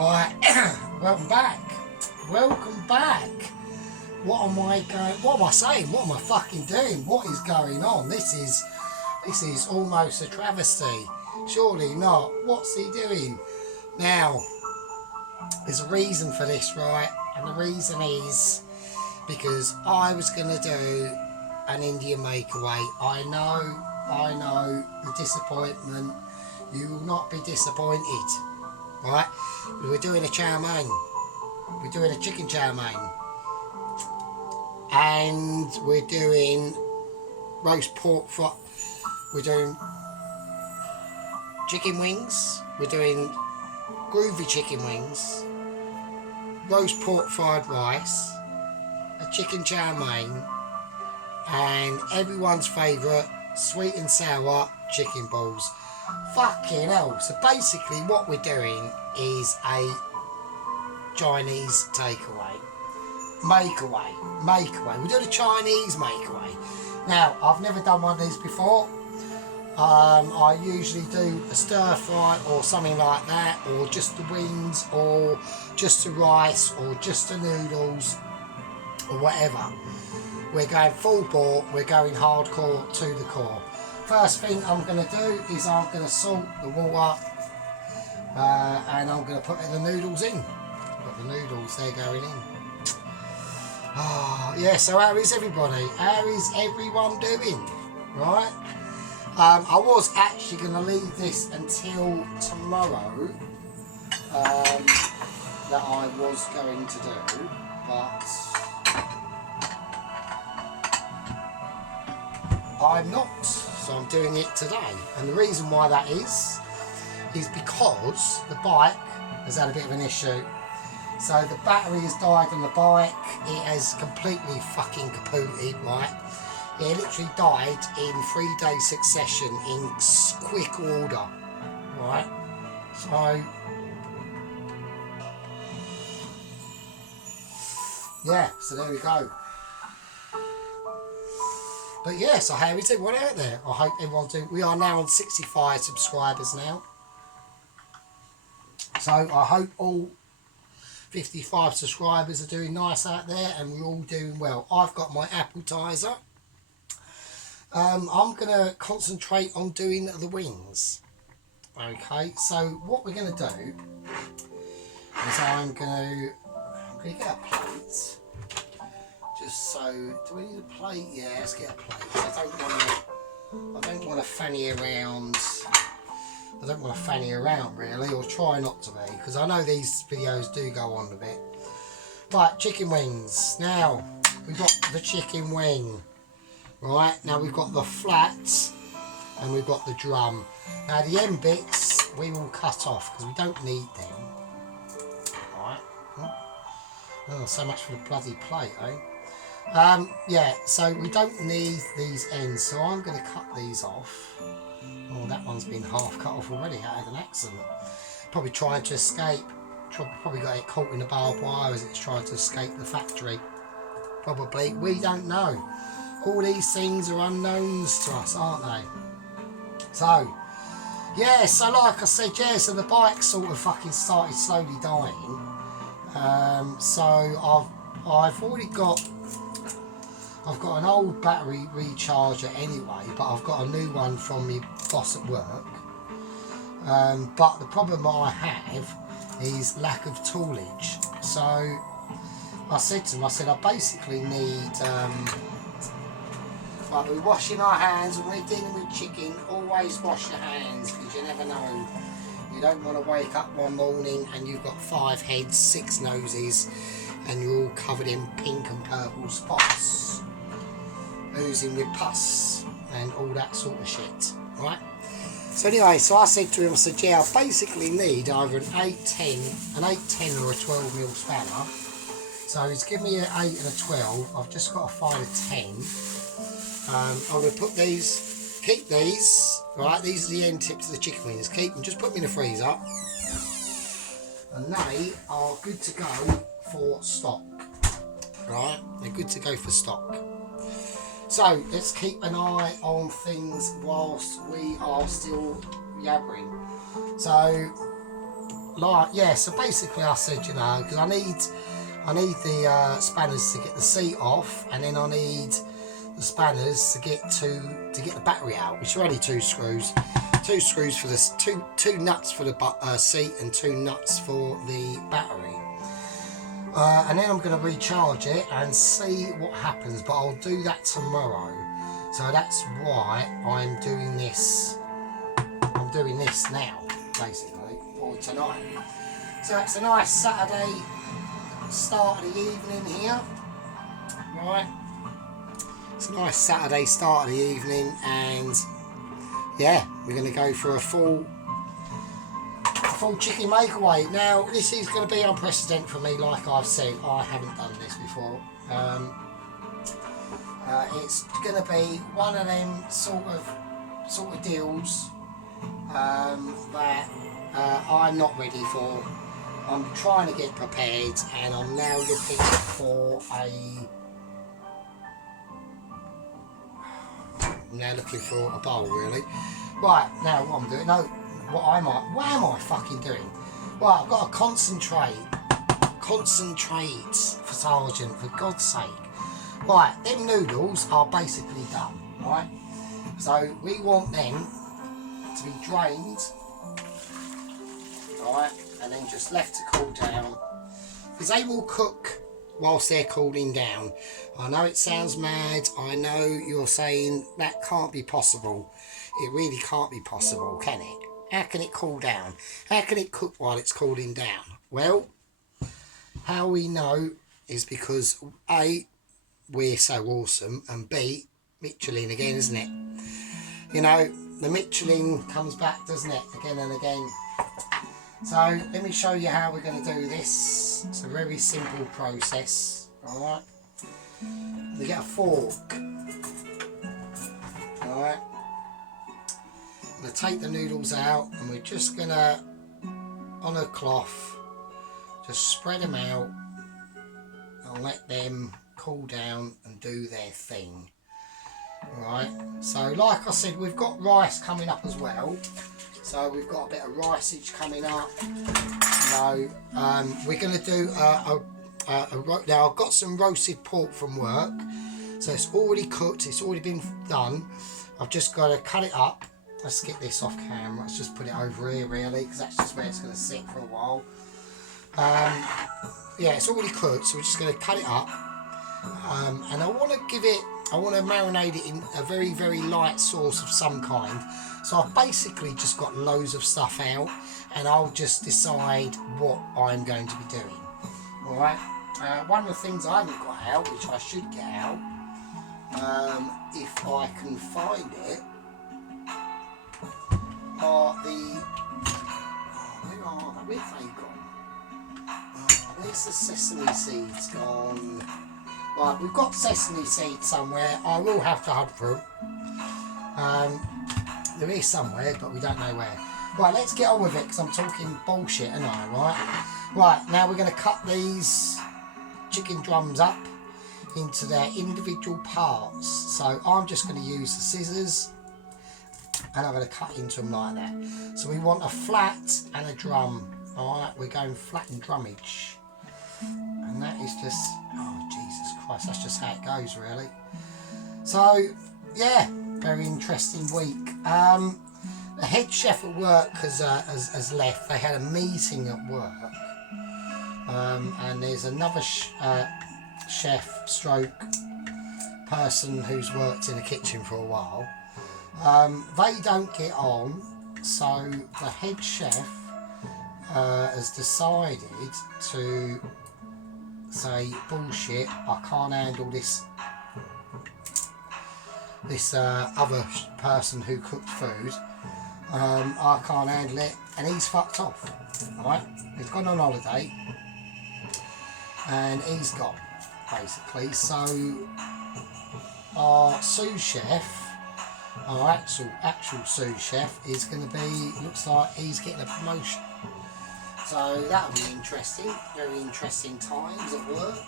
Right, welcome back. Welcome back. What am I saying? What am I fucking doing? What is going on? This is almost a travesty. Surely not. What's he doing? Now, there's a reason for this, right? And the reason is because I was going to do an Indian makeaway. I know the disappointment. You will not be disappointed. Right? We're doing a chow mein. We're doing a chicken chow mein. And we're doing roast pork fry. We're doing chicken wings. We're doing groovy chicken wings. Roast pork fried rice. A chicken chow mein. And everyone's favourite sweet and sour chicken balls. Fucking hell. So basically what we're doing is a Chinese takeaway. Makeaway. We're doing a Chinese makeaway. Now, I've never done one of these before. I usually do a stir fry or something like that, or just the wings, or just the rice, or just the noodles, or whatever. We're going full bore, we're going hardcore to the core. First thing I'm going to do is I'm going to salt the water and I'm going to put the noodles in. Got the noodles, they're going in. Oh, yeah, so how is everybody? How is everyone doing? Right? I was actually going to leave this until tomorrow that I was going to do, but I'm not. So I'm doing it today, and the reason why that is because the bike has had a bit of an issue. So the battery has died on the bike. It has completely fucking kapooted, right? It literally died in 3-day succession in quick order, right? So yeah, so there we go. But yeah, so how is everyone out there? I hope everyone's doing. We are now on 65 subscribers now. So I hope all 55 subscribers are doing nice out there and we're all doing well. I've got my appetizer. I'm going to concentrate on doing the wings. Okay, so what we're going to do is I'm going to get a plate. Just so, do we need a plate? Yeah, let's get a plate. I don't want to fanny around. I don't want to fanny around really, or try not to be, because I know these videos do go on a bit. Right, chicken wings. Now, we've got the chicken wing. Right, now we've got the flats and we've got the drum. Now the end bits we will cut off because we don't need them. Right. Oh, so much for the bloody plate, eh? Yeah, so we don't need these ends, so I'm going to cut these off. Oh, that one's been half cut off already. I had an accident. Probably trying to escape. Probably got it caught in the barbed wire as it's trying to escape the factory. Probably. We don't know. All these things are unknowns to us, aren't they? So, yeah, so like I said, yeah, so the bike sort of fucking started slowly dying. So I've already got... I've got an old battery recharger anyway, but I've got a new one from my boss at work. But the problem I have is lack of toolage. So I said to him, I basically need... like we're washing our hands when we're dealing with chicken, always wash your hands because you never know. You don't want to wake up one morning and you've got 5 heads, 6 noses, and you're all covered in pink and purple spots, oozing with pus and all that sort of shit, right? So anyway, so I said to him, I said, yeah, I basically need either an 810 or a 12mm spanner. So he's given me an 8 and a 12. I've just got to find a 10. I'm going to put these, keep these, right, these are the end tips of the chicken wings, keep them, just put them in the freezer, and they are good to go for stock, right, they're good to go for stock. So let's keep an eye on things whilst we are still yabbering. So like, yeah, so basically I said, you know, because I need the spanners to get the seat off, and then I need the spanners to get the battery out, which are only 2 screws. 2 screws for this, two nuts for the seat, and 2 nuts for the battery. And then I'm going to recharge it and see what happens, but I'll do that tomorrow. So that's why I'm doing this. I'm doing this now, basically, or tonight. So it's a nice Saturday start of the evening here, right? It's a nice Saturday start of the evening, and yeah, we're going to go for a full chicken makeaway. Now, this is going to be unprecedented for me, like I've said. I haven't done this before. It's going to be one of them sort of deals that I'm not ready for. I'm trying to get prepared, and I'm now looking for a bowl, really. Right, now what I'm doing, what am I fucking doing? Right, I've got to concentrate for Sergeant, for God's sake. Right, them noodles are basically done, right? So we want them to be drained, right, and then just left to cool down, because they will cook whilst they're cooling down. I know it sounds mad, I know you're saying that can't be possible. It really can't be possible, can it? How can it cool down? How can it cook while it's cooling down? Well, how we know is because A, we're so awesome, and B, Michelin again, isn't it? You know, the Michelin comes back, doesn't it, again and again. So let me show you how we're going to do this. It's a very simple process, alright? We get a fork, alright? I'm going to take the noodles out, and we're just going to, on a cloth, just spread them out and let them cool down and do their thing. Right, so like I said, we've got rice coming up as well. So we've got a bit of riceage coming up. So we're going to do now I've got some roasted pork from work. So it's already cooked, it's already been done. I've just got to cut it up. Let's get this off camera. Let's just put it over here, really, because that's just where it's going to sit for a while. Yeah, it's already cooked, so we're just going to cut it up. And I want to marinate it in a very, very light sauce of some kind. So I've basically just got loads of stuff out, and I'll just decide what I'm going to be doing. Alright, one of the things I haven't got out, which I should get out, if I can find it, are the... where have they gone? Where's the sesame seeds gone? Right, we've got sesame seeds somewhere. I will have to hunt for them. There is somewhere, but we don't know where. Right, let's get on with it, because I'm talking bullshit, aren't I, right? Right, now we're going to cut these chicken drums up into their individual parts. So I'm just going to use the scissors, and I'm going to cut into them like that. So we want a flat and a drum. Alright, we're going flat and drummage. And that is just, oh Jesus Christ, that's just how it goes, really. So, yeah, very interesting week. The head chef at work has left. They had a meeting at work. And there's another chef stroke person who's worked in the kitchen for a while. They don't get on, so the head chef has decided to say, bullshit, I can't handle this other person who cooked food. I can't handle it, and he's fucked off. Alright, he's gone on holiday, and he's gone, basically. So our sous chef, our actual sous chef, is going to be, looks like he's getting a promotion. So that'll be interesting, very interesting times at work.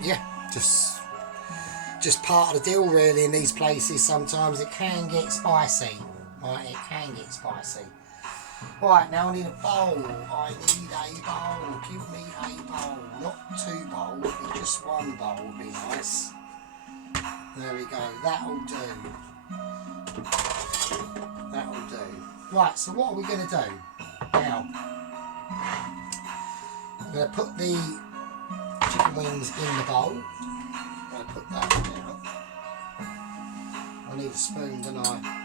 Yeah, just part of the deal, really. In these places, sometimes it can get spicy. Right, it can get spicy. Right, now I need a bowl. I need a bowl. Give me a bowl. Not 2 bowls, but just 1 bowl would be nice. There we go. That'll do. That'll do. Right, so what are we going to do? Now, I'm going to put the chicken wings in the bowl. I'm going to put that down. I need a spoon, don't I?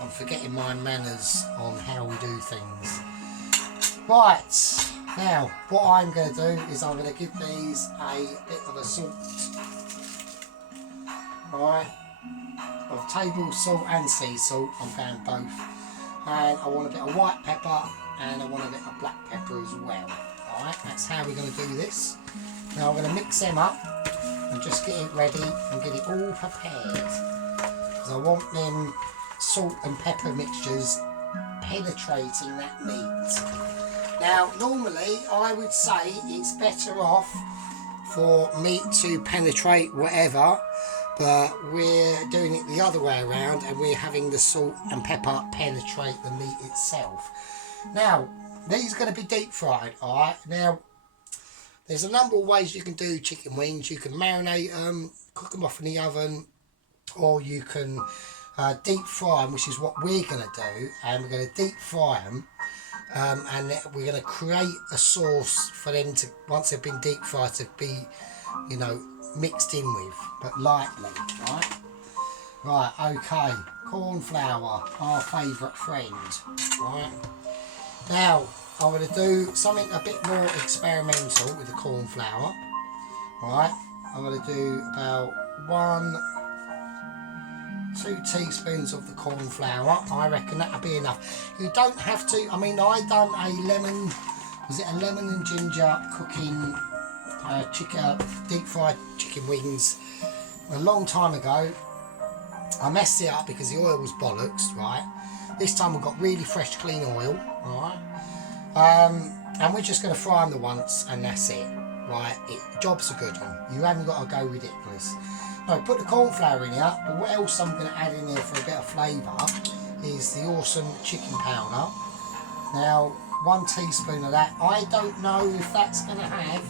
I'm forgetting my manners on how we do things. Right, now what I'm going to do is I'm going to give these a bit of a salt. Right, of table salt and sea salt, I'm going both. And I want a bit of white pepper and I want a bit of black pepper as well. Alright, that's how we're going to do this. Now I'm going to mix them up and just get it ready and get it all prepared. Because I want them salt and pepper mixtures penetrating that meat. Now normally I would say it's better off for meat to penetrate whatever, but we're doing it the other way around and we're having the salt and pepper penetrate the meat itself. Now these are going to be deep fried. Alright, now there's a number of ways you can do chicken wings. You can marinate them, cook them off in the oven, or you can deep fry them, which is what we're going to do. And we're going to deep fry them, and we're going to create a sauce for them to, once they've been deep fried, to be, you know, mixed in with, but lightly. Right, okay, corn flour, our favourite friend. Right, now I'm going to do something a bit more experimental with the corn flour. Right, I'm going to do about 2 teaspoons of the corn flour. I reckon that'll be enough. You don't have to. I mean, I done a lemon. Was it a lemon and ginger cooking deep fried chicken wings a long time ago? I messed it up because the oil was bollocks. Right. This time we've got really fresh, clean oil. Right. And we're just going to fry them the once, and that's it. Right. Job's a good one. You haven't got to go ridiculous. No, put the corn flour in here, but what else I'm going to add in there for a bit of flavour is the awesome chicken powder. Now, 1 teaspoon of that. I don't know if that's going to have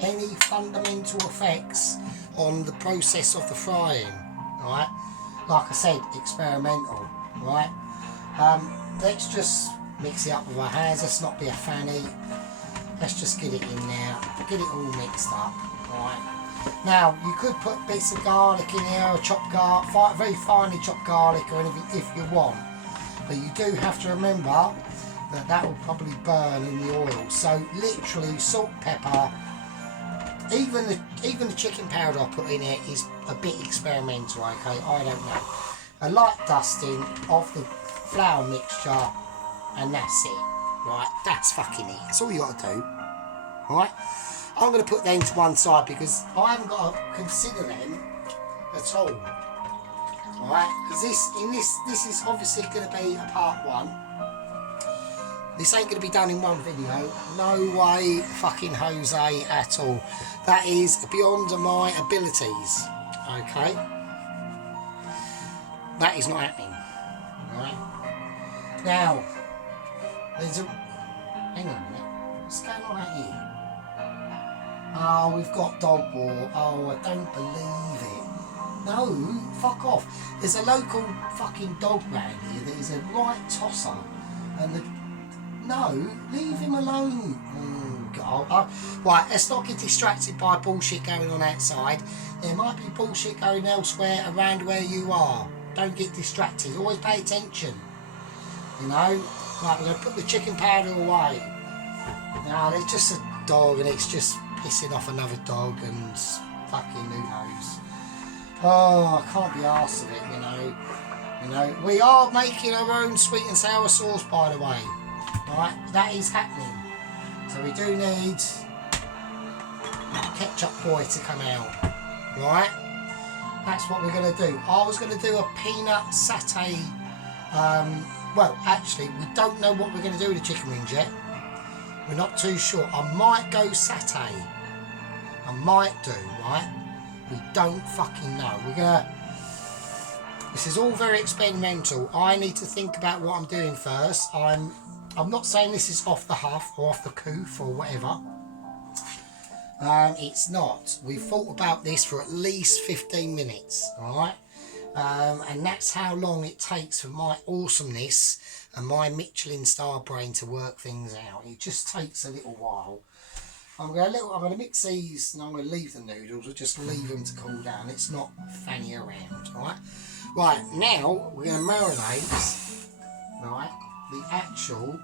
any fundamental effects on the process of the frying. Right? Like I said, experimental. Right? Let's just mix it up with our hands. Let's not be a fanny. Let's just get it in there. Get it all mixed up. Right? Now, you could put bits of garlic in here, or chopped garlic, very finely chopped garlic or anything if you want. But you do have to remember that that will probably burn in the oil. So literally salt, pepper, even the chicken powder I put in here is a bit experimental, okay? I don't know. A light dusting of the flour mixture and that's it. Right, that's fucking it. That's all you got to do. Alright? I'm going to put them to one side because I haven't got to consider them at all. Alright, because this is obviously going to be a part 1. This ain't going to be done in one video. No way fucking Jose at all. That is beyond my abilities. Okay? That is not happening. Alright? Now, there's a... Hang on a minute. What's going on out here? Oh, we've got dog war. Oh, I don't believe it. No, fuck off. There's a local fucking dog round here that is a right tosser. And the... No, leave him alone. Oh, God. Right, let's not get distracted by bullshit going on outside. There might be bullshit going elsewhere around where you are. Don't get distracted. Always pay attention. You know? Right, we're going to put the chicken powder away. Now, there's just a dog and it's just pissing off another dog and fucking who knows. Oh, I can't be arsed of it, you know. You know, we are making our own sweet and sour sauce, by the way. Right, that is happening. So we do need ketchup boy to come out. Right, that's what we're going to do. I was going to do a peanut satay. Well, actually, we don't know what we're going to do with the chicken wings yet. We're not too sure. I might go satay. I might do, right? We don't fucking know. We're gonna... This is all very experimental. I need to think about what I'm doing first. I'm I'm not saying this is off the huff or off the coof or whatever. It's not. We've thought about this for at least 15 minutes, alright? And that's how long it takes for my awesomeness and my Michelin star brain to work things out. It just takes a little while. I'm going to mix these and I'm going to leave the noodles or just leave them to cool down. It's not fanny around, alright? Right, now we're going to marinate, right, the actual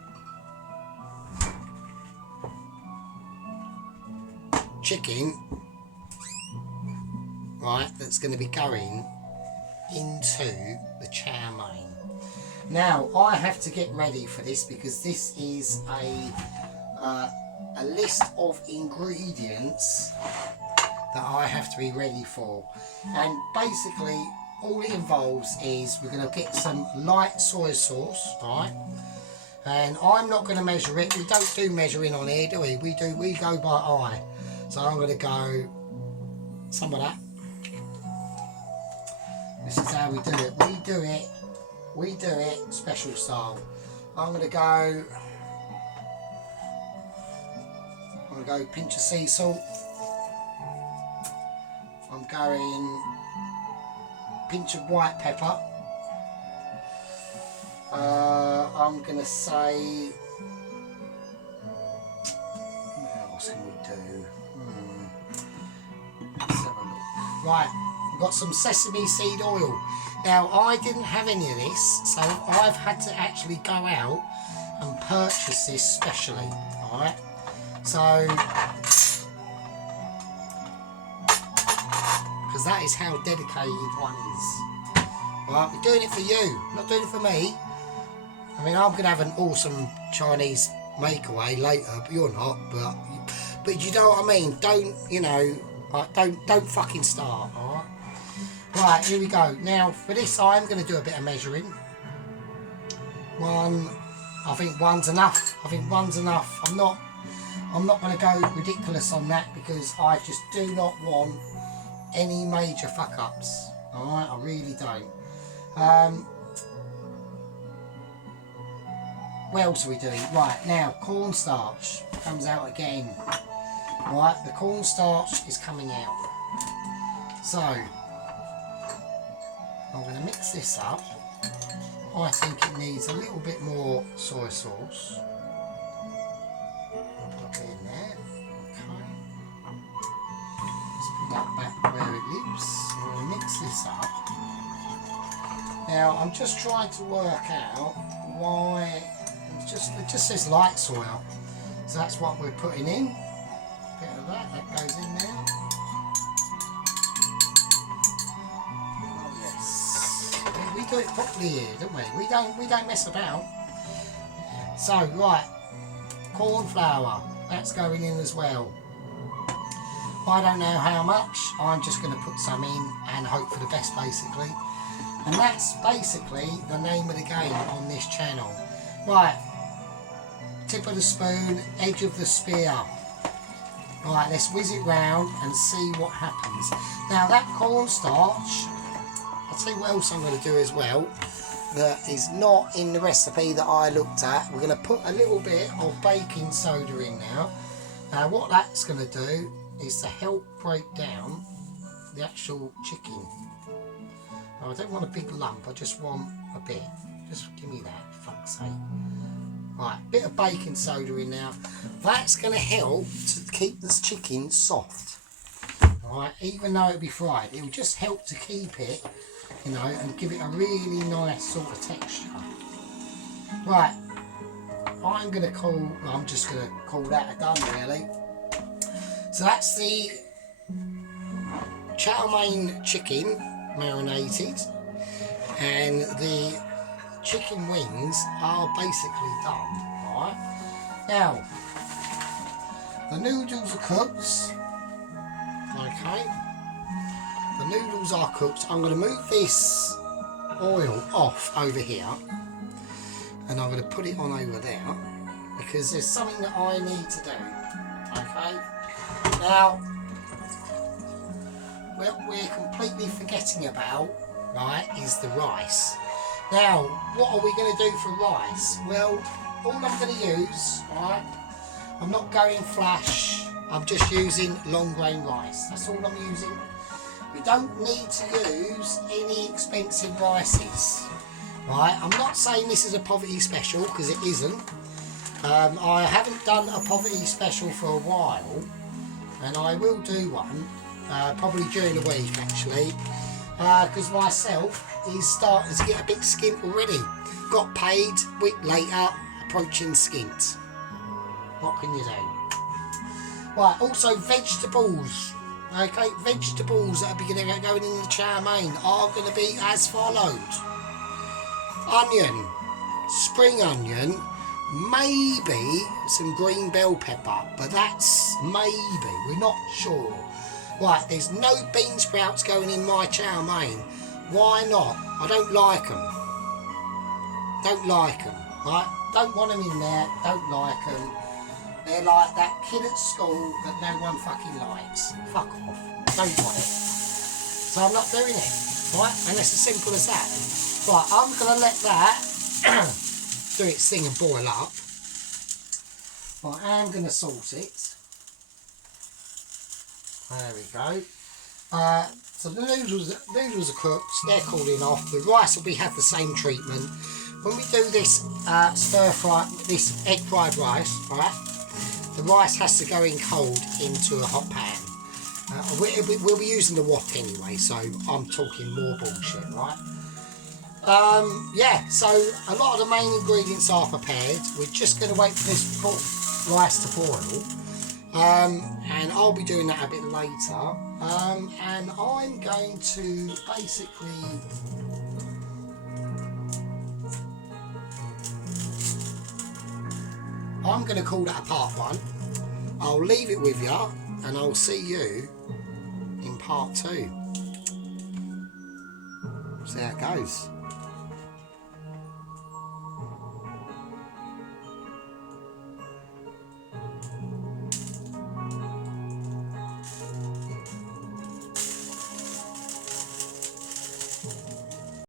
chicken, right, that's going to be going into the chow mein. Now I have to get ready for this because this is a list of ingredients that I have to be ready for, and basically all it involves is we're going to get some light soy sauce, right? And I'm not going to measure it. We don't do measuring on here, do we? We go by eye. So I'm going to go some of that. This is how we do it. We do it special style. I'm going to go pinch of sea salt. I'm going pinch of white pepper. I'm going to say, what else can we do? Let's have a look. Right, we've got some sesame seed oil. Now I didn't have any of this, so I've had to actually go out and purchase this specially. Alright, so because that is how dedicated one is. Right, we're doing it for you, not doing it for me. I mean, I'm going to have an awesome Chinese makeaway later, but you're not. But you know what I mean. Don't, you know, like, don't fucking start. All right. Right, here we go. Now for this, I'm going to do a bit of measuring. I think one's enough. I'm not going to go ridiculous on that because I just do not want any major fuck ups. All right, I really don't. What else are we doing? Right, now cornstarch comes out again. Right, the cornstarch is coming out. So I'm going to mix this up. I think it needs a little bit more soy sauce. I'll put it in there. Okay. Let's put that back where it lives. I'm going to mix this up. Now I'm just trying to work out why it just says light soil. So that's what we're putting in. A bit of that goes in there. Oh yes. We do it properly here, don't we? We don't mess about. So right, corn flour, that's going in as well. I don't know how much, I'm just going to put some in and hope for the best basically. And that's basically the name of the game on this channel. Right, tip of the spoon, edge of the spear. Right, let's whiz it round and see what happens. Now that cornstarch, I'll tell you what else I'm going to do as well that is not in the recipe that I looked at. We're going to put a little bit of baking soda in now. Now what that's going to do is to help break down the actual chicken. Now, I don't want a big lump, I just want a bit. Just give me that, for fuck's sake. Right, bit of baking soda in now. That's going to help to keep this chicken soft. Alright, even though it'll be fried, it'll just help to keep it, you know, and give it a really nice sort of texture. Right, I'm just going to call that a done really. So that's the chow mein chicken marinated, and the chicken wings are basically done. Alright, now the noodles are cooked. Okay, the noodles are cooked. I'm going to move this oil off over here and I'm going to put it on over there because there's something that I need to do. Okay, now what we're completely forgetting about, right, is the rice. Now, what are we going to do for rice? Well, all I'm going to use, alright, I'm not going flash, I'm just using long grain rice. That's all I'm using. You don't need to use any expensive rices. Right, I'm not saying this is a poverty special because it isn't. I haven't done a poverty special for a while, and I will do one probably during the week actually, because myself is starting to get a bit skint already. Got paid, week later, approaching skint. What can you do? Right, also vegetables. Okay, vegetables that are going in the chow mein are going to be as follows. Onion, spring onion, maybe some green bell pepper, but that's maybe, we're not sure. Right, there's no bean sprouts going in my chow mein. Why not? I don't like them. Don't like them, right? Don't want them in there, don't like them. They're like that kid at school that no one fucking likes. Fuck off. Don't want it. So I'm not doing it, right? And it's as simple as that. Right, I'm going to let that do its thing and boil up. Right, I am going to salt it. There we go. So the noodles are cooked, they're cooling off. The rice will have the same treatment. When we do this stir fry, this egg fried rice, right, the rice has to go in cold into a hot pan. We'll be using the wok anyway, so I'm talking more bullshit, right? Yeah, so a lot of the main ingredients are prepared. We're just going to wait for this rice to boil, and I'll be doing that a bit later. And I'm going to basically call that a part one. I'll leave it with you, and I'll see you in part two. See how it goes.